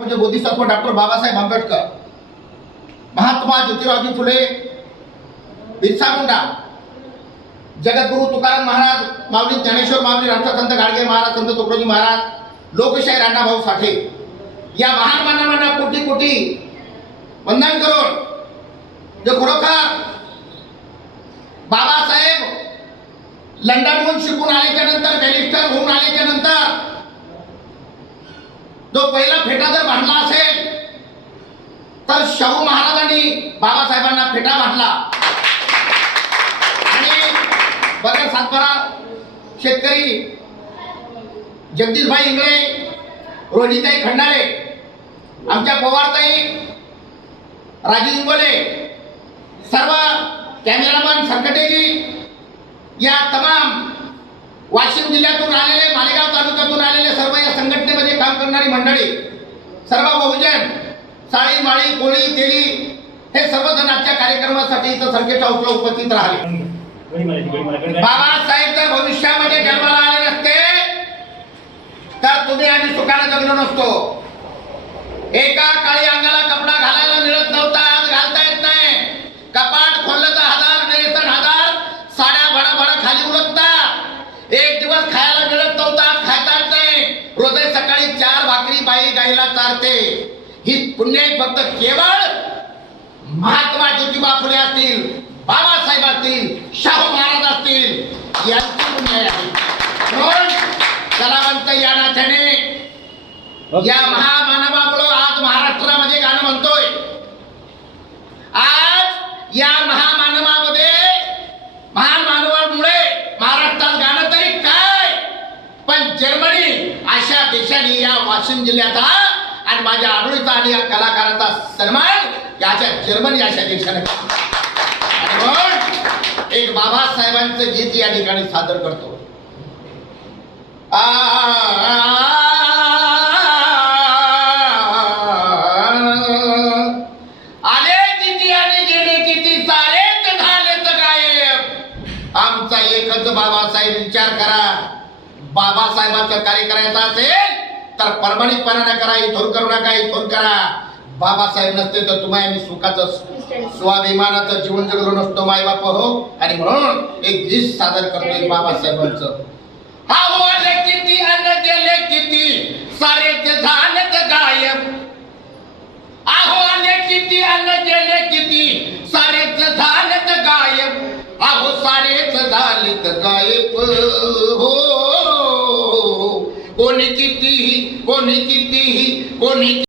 म्हणजे बोधिसत्व डॉक्टर बाबासाहेब आंबेडकर, महात्मा ज्योतिरावजी फुले, बिरसा मुंडा, जगद्गुरु तुकाराम महाराज, माऊली ज्ञानेश्वर माऊली, राष्ट्रसंत गाडगे महाराज, संत तुकडोजी महाराज, लोकशाहीर अण्णाभाऊ साठे या महान मानवांना कोटी कोटी वंदन करून जो खरोखर बाबासाहेब लंडनहून शिकून आल्याच्या नंतर, बॅरिस्टर होऊन आल्याच्या नंतर जो पहिला फेटा जर बांधला असेल तर शाहू महाराजांनी बाबासाहेबांना फेटा बांधला. आणि बदल सातबारा शेतकरी जगदीशभाई इंगळे, रोहिणीताई खंडारे, आमच्या पवारताई, राजू इंगोले, सर्व कॅमेरामन संकटेजी, या तमाम वाशिम जिल्ह्यातून आलेले, मालेगाव तालुक्यातून आलेले सर्व या संघटनेमध्ये काम करणारी मंडळी, सर्व बहुजन, साळी माळी कोळी तेली हे सर्वजण आजच्या कार्यक्रमासाठी इथं संख्येच्या उपस्थित राहिले. बाबासाहेब जर भविष्यामध्ये जन्माला आले नसते तर तुम्ही आम्ही सुखाने जगलो नसतो. एका काळी अंगाला कपडा घालायला मिळत नव्हता, आज घालता येत नाही. कपाट खोललं तर 1000 साड्या भडाभडा खाली उलटतात. एक दिवस खायला मिळत नव्हता, खाता येत नाही. रोज सकाळी 4 भाकरी बाई गाईला चारते. ही पुण्य फक्त केवळ महात्मा ज्योतिबा फुले असतील, बाबासाहेब असतील, शाहू महाराज असतील यांची पुण्य आहे. म्हणून कलावंत या नात्याने या महामानवामुळे आज महाराष्ट्रामध्ये गाणं म्हणतोय. आज या महामानवामध्ये, महान मानवामुळे महाराष्ट्रात गाणं तरी काय, पण जर्मनी अशा देशाने या वाशिम जिल्ह्याचा आणि माझ्या आडोळीचा आणि या कलाकारांचा सन्मान याच्या जर्मनी अशा देशाने आणि म्हणून एक बाबासाहेबांचं गीत या ठिकाणी सादर करतो. आले किती आणि गेले किती, सारेच झालेत गायब. आमचा एकच बाबासाहेब विचार करा. बाबासाहेबांचं कार्य करायचं असेल तर प्रामाणिकपणाने करा, इथून करू नका, इथून करा. बाबासाहेब नसते तर तुम्हाला मी सुखाचं स्वाभिमानाचं जीवन जगलो नसतो माय बाप हो. आणि म्हणून एक गीत सादर करतोय बाबासाहेबांचं. आहो आले किती आणि गेले किती, सारेच झालेत गायब. आहो आले किती आणि गेले किती, सारेच झालेत गायब. आहो सारेच झालेत गायब हो. कोणी कितीही, कोणी कितीही, कोणी